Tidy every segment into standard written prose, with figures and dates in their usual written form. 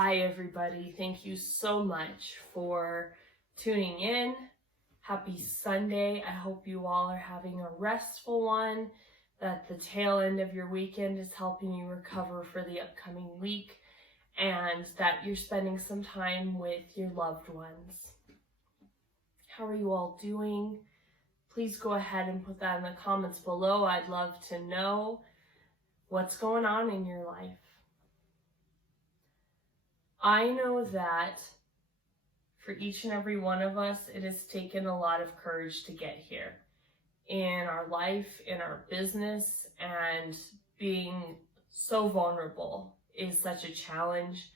Hi, everybody. Thank you so much for tuning in. Happy Sunday. I hope you all are having a restful one, that the tail end of your weekend is helping you recover for the upcoming week, and that you're spending some time with your loved ones. How are you all doing? Please go ahead and put that in the comments below. I'd love to know what's going on in your life. I know that for each and every one of us, it has taken a lot of courage to get here in our life, in our business, and being so vulnerable is such a challenge.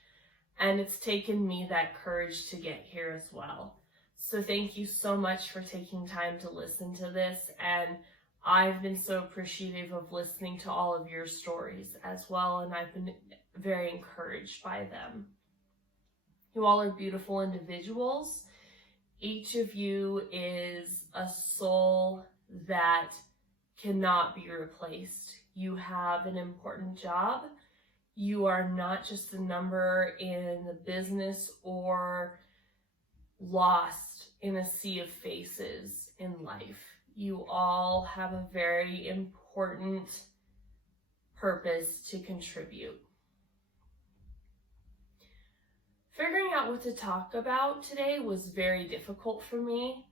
And it's taken me that courage to get here as well. So thank you so much for taking time to listen to this. And I've been so appreciative of listening to all of your stories as well. And I've been very encouraged by them. You all are beautiful individuals. Each of you is a soul that cannot be replaced. You have an important job. You are not just a number in the business or lost in a sea of faces in life. You all have a very important purpose to contribute. Figuring out what to talk about today was very difficult for me.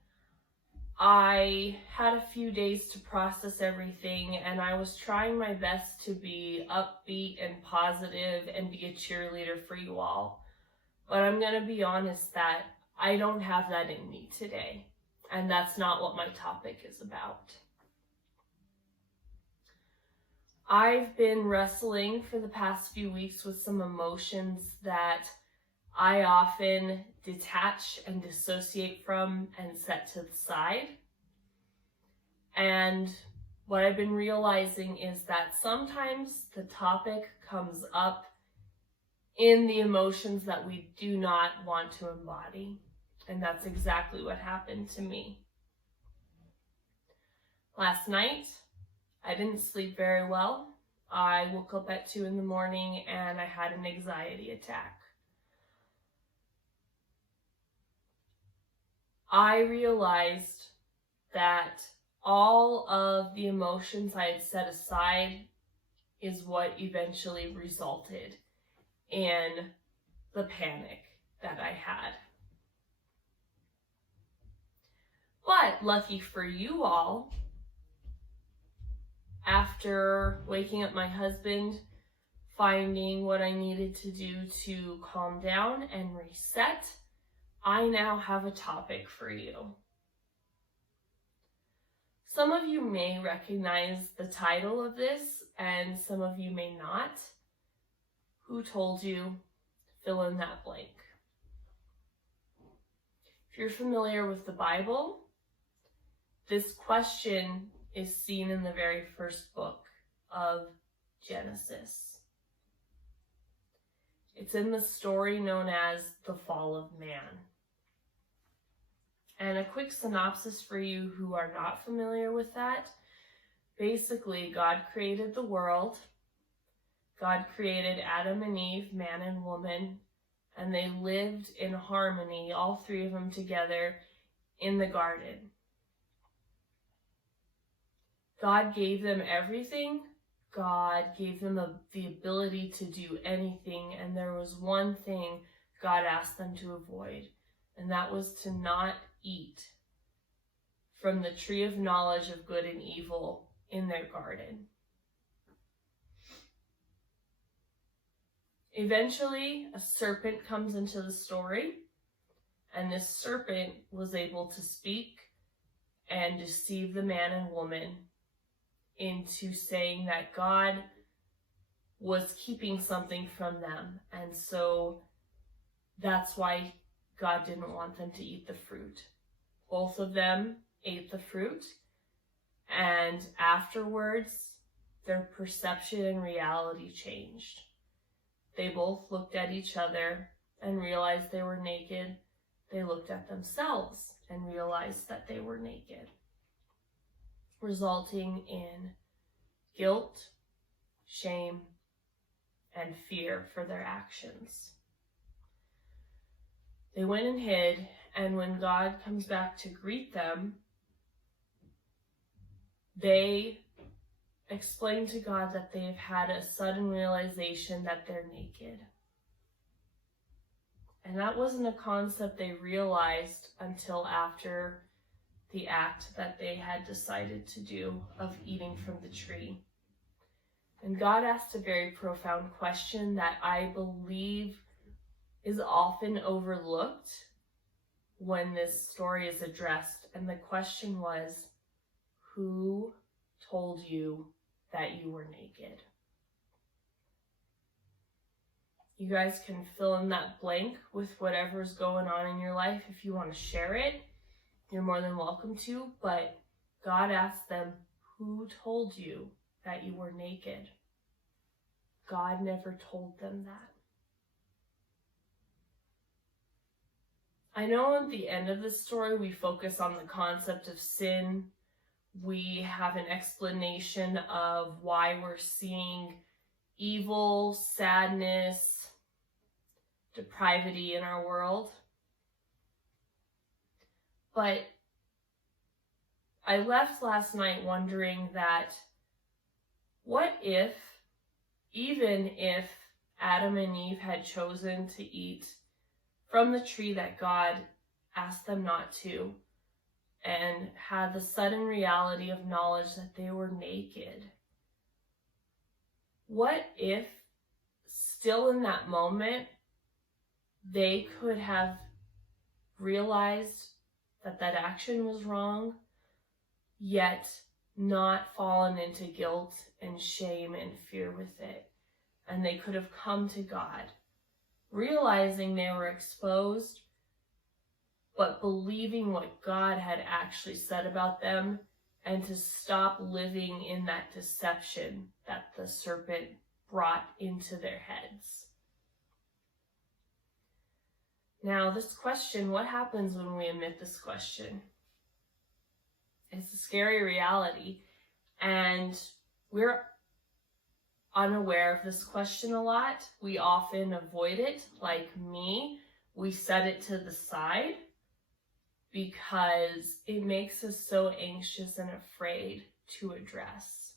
I had a few days to process everything, and I was trying my best to be upbeat and positive and be a cheerleader for you all. But I'm going to be honest that I don't have that in me today, and that's not what my topic is about. I've been wrestling for the past few weeks with some emotions that I often detach and dissociate from and set to the side. And what I've been realizing is that sometimes the topic comes up in the emotions that we do not want to embody. And that's exactly what happened to me. Last night, I didn't sleep very well. I woke up at 2 a.m. and I had an anxiety attack. I realized that all of the emotions I had set aside is what eventually resulted in the panic that I had. But lucky for you all, after waking up my husband, finding what I needed to do to calm down and reset, I now have a topic for you. Some of you may recognize the title of this, and some of you may not. Who told you? Fill in that blank. If you're familiar with the Bible, this question is seen in the very first book of Genesis. It's in the story known as the Fall of Man. And a quick synopsis for you who are not familiar with that. Basically, God created the world. God created Adam and Eve, man and woman, and they lived in harmony, all three of them together, in the garden. God gave them everything. God gave them the ability to do anything, and there was one thing God asked them to avoid, and that was to not eat from the tree of knowledge of good and evil in their garden. Eventually, a serpent comes into the story, and this serpent was able to speak and deceive the man and woman into saying that God was keeping something from them, and so that's why God didn't want them to eat the fruit. Both of them ate the fruit, and afterwards, their perception and reality changed. They both looked at each other and realized they were naked. They looked at themselves and realized that they were naked, resulting in guilt, shame, and fear for their actions. They went and hid, and when God comes back to greet them, they explain to God that they've had a sudden realization that they're naked. And that wasn't a concept they realized until after the act that they had decided to do of eating from the tree. And God asked a very profound question that I believe is often overlooked when this story is addressed. And the question was, who told you that you were naked? You guys can fill in that blank with whatever's going on in your life. If you want to share it, you're more than welcome to. But God asked them, who told you that you were naked? God never told them that. I know at the end of the story, we focus on the concept of sin. We have an explanation of why we're seeing evil, sadness, depravity in our world. But I left last night wondering that what if, even if Adam and Eve had chosen to eat from the tree that God asked them not to, and had the sudden reality of knowledge that they were naked, what if still in that moment they could have realized that that action was wrong, yet not fallen into guilt and shame and fear with it? And they could have come to God, realizing they were exposed, but believing what God had actually said about them, and to stop living in that deception that the serpent brought into their heads. Now, this question, what happens when we omit this question? It's a scary reality, and we're unaware of this question a lot. We often avoid it, like me. We set it to the side because it makes us so anxious and afraid to address.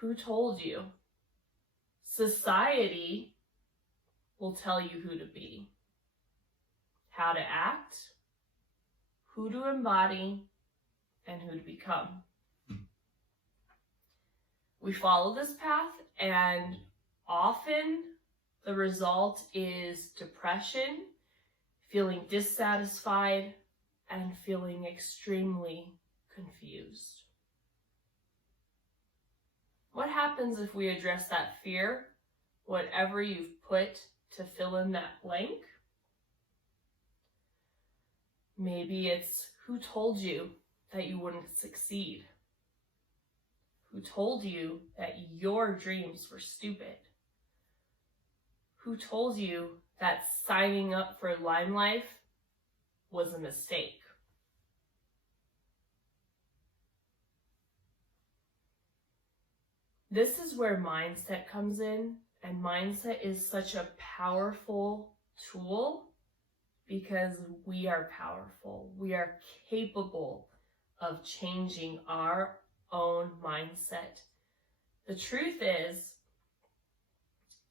Who told you? Society will tell you who to be, how to act, who to embody, and who to become. We follow this path, and often the result is depression, feeling dissatisfied, and feeling extremely confused. What happens if we address that fear, whatever you've put to fill in that blank? Maybe it's, who told you that you wouldn't succeed? Who told you that your dreams were stupid? Who told you that signing up for LimeLife was a mistake? This is where mindset comes in, and mindset is such a powerful tool because we are powerful. We are capable of changing our own mindset. The truth is,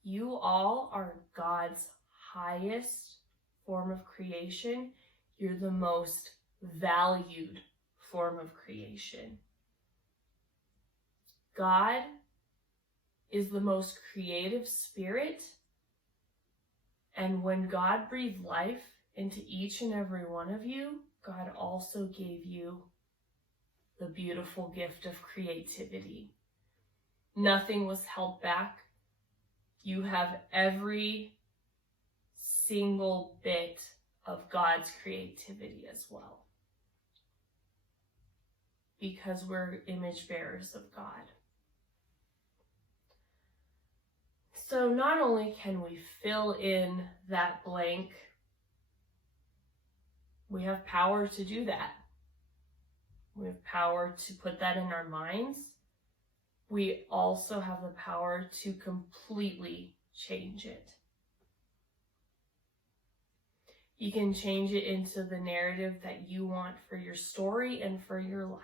you all are God's highest form of creation. You're the most valued form of creation. God is the most creative spirit, and when God breathed life into each and every one of you, God also gave you the beautiful gift of creativity. Nothing was held back. You have every single bit of God's creativity as well, because we're image bearers of God. So not only can we fill in that blank, we have power to do that. We have power to put that in our minds. We also have the power to completely change it. You can change it into the narrative that you want for your story and for your life.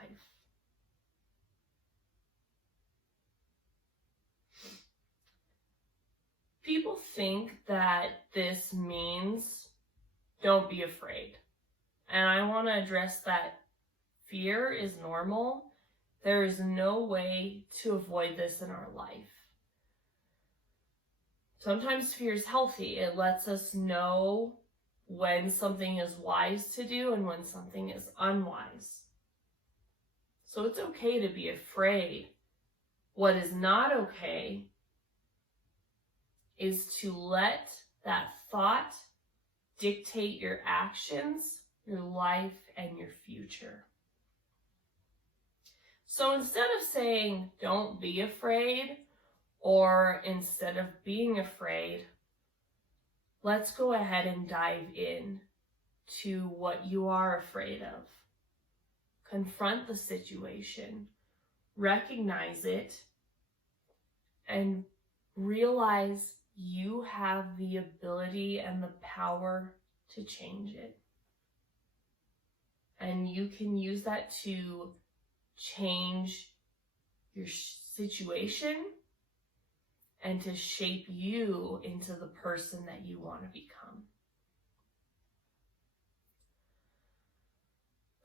People think that this means don't be afraid. And I want to address that fear is normal. There is no way to avoid this in our life. Sometimes fear is healthy. It lets us know when something is wise to do and when something is unwise. So it's okay to be afraid. What is not okay is to let that thought dictate your actions, your life, and your future. So instead of saying, don't be afraid, or instead of being afraid, let's go ahead and dive in to what you are afraid of. Confront the situation, recognize it, and realize you have the ability and the power to change it. And you can use that to change your situation and to shape you into the person that you want to become.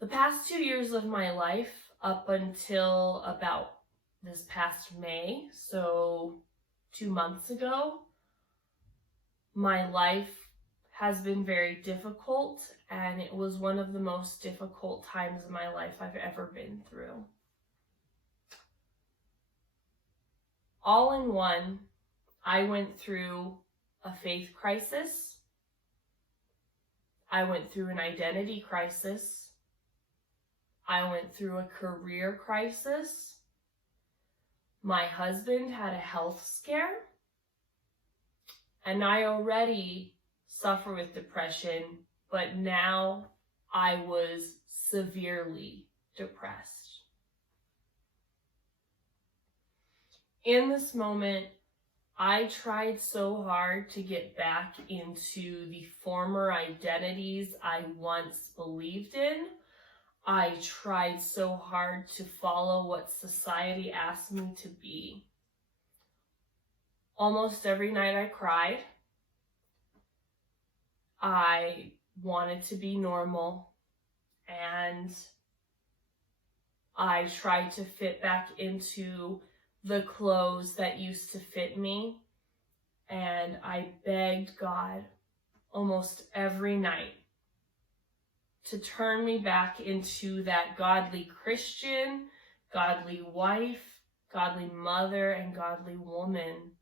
The past 2 years of my life, up until about this past May, so 2 months ago, my life has been very difficult, and it was one of the most difficult times in my life I've ever been through. All in one, I went through a faith crisis. I went through an identity crisis. I went through a career crisis. My husband had a health scare. And I already suffer with depression, but now I was severely depressed. In this moment, I tried so hard to get back into the former identities I once believed in. I tried so hard to follow what society asked me to be. Almost every night I cried. I wanted to be normal, and I tried to fit back into the clothes that used to fit me, and I begged God almost every night to turn me back into that godly Christian, godly wife, godly mother, and godly woman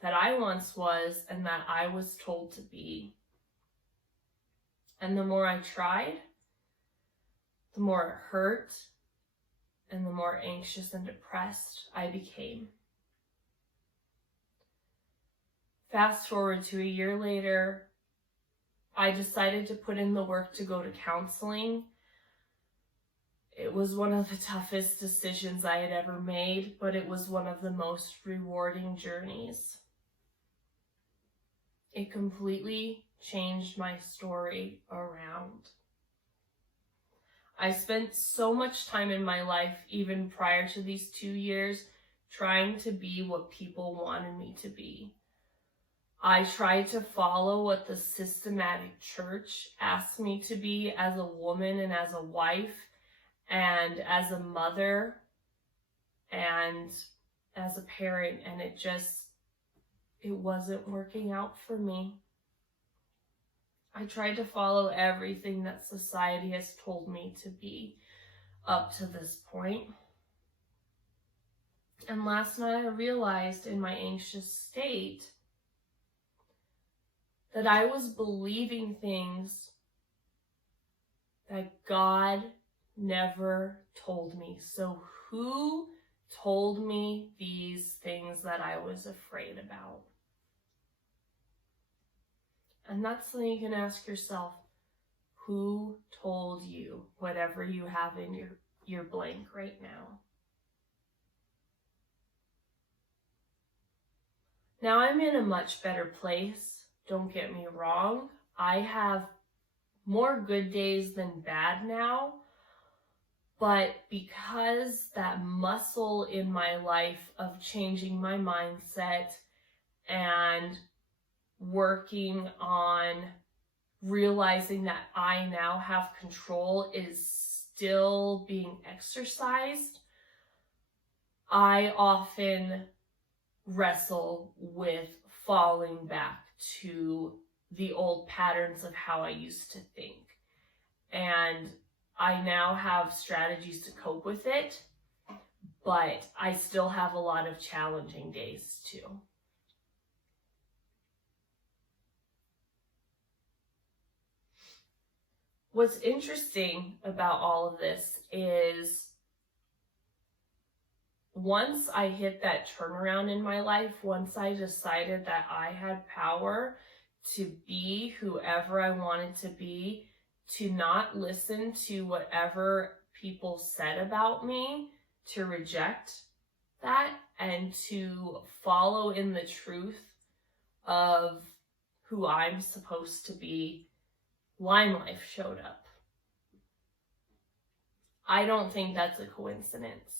that I once was and that I was told to be. And the more I tried, the more it hurt, and the more anxious and depressed I became. Fast forward to a year later, I decided to put in the work to go to counseling. It was one of the toughest decisions I had ever made, but it was one of the most rewarding journeys. It completely changed my story around. I spent so much time in my life, even prior to these 2 years, trying to be what people wanted me to be. I tried to follow what the systematic church asked me to be as a woman and as a wife and as a mother and as a parent, and it wasn't working out for me. I tried to follow everything that society has told me to be up to this point. And last night I realized in my anxious state that I was believing things that God never told me. So who told me these things that I was afraid about? And that's something you can ask yourself. Who told you whatever you have in your blank right now? Now I'm in a much better place. Don't get me wrong. I have more good days than bad now, but because that muscle in my life of changing my mindset and working on realizing that I now have control is still being exercised, I often wrestle with falling back to the old patterns of how I used to think. And I now have strategies to cope with it, but I still have a lot of challenging days too. What's interesting about all of this is once I hit that turnaround in my life, once I decided that I had power to be whoever I wanted to be, to not listen to whatever people said about me, to reject that, and to follow in the truth of who I'm supposed to be, LimeLife showed up. I don't think that's a coincidence.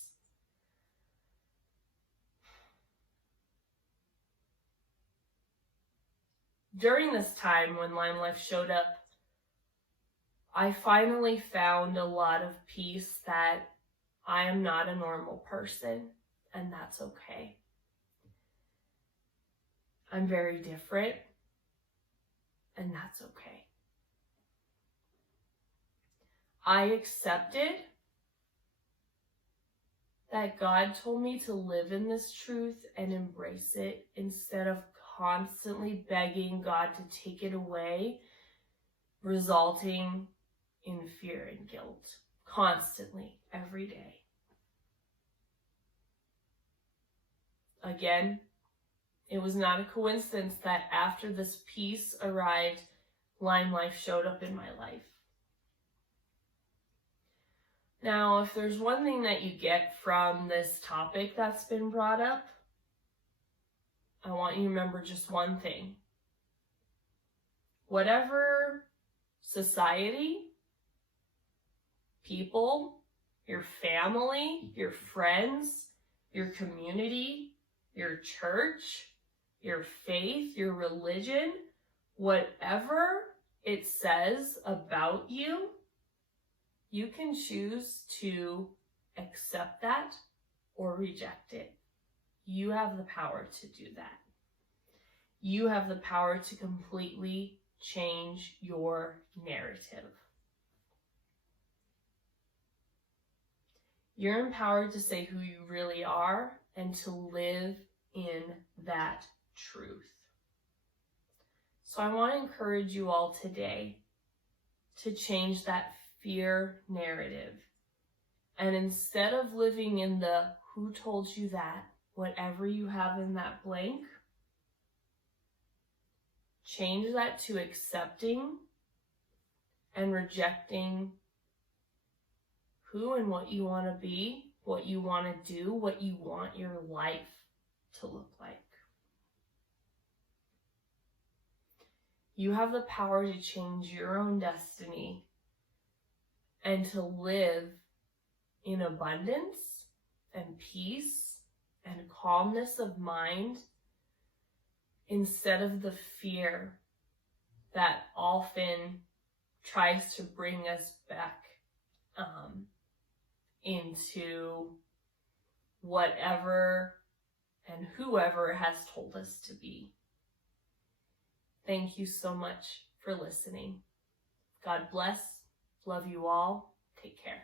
During this time when LimeLife showed up, I finally found a lot of peace that I am not a normal person, and that's okay. I'm very different, and that's okay. I accepted that God told me to live in this truth and embrace it instead of constantly begging God to take it away, resulting in fear and guilt constantly, every day. Again, it was not a coincidence that after this peace arrived, LimeLife showed up in my life. Now, if there's one thing that you get from this topic that's been brought up, I want you to remember just one thing. Whatever society, people, your family, your friends, your community, your church, your faith, your religion, whatever it says about you, you can choose to accept that or reject it. You have the power to do that. You have the power to completely change your narrative. You're empowered to say who you really are and to live in that truth. So I want to encourage you all today to change that fear narrative. And instead of living in the who told you that, whatever you have in that blank, change that to accepting and rejecting who and what you want to be, what you want to do, what you want your life to look like. You have the power to change your own destiny and to live in abundance and peace and calmness of mind instead of the fear that often tries to bring us back into whatever and whoever has told us to be. Thank you so much for listening. God bless. Love you all. Take care.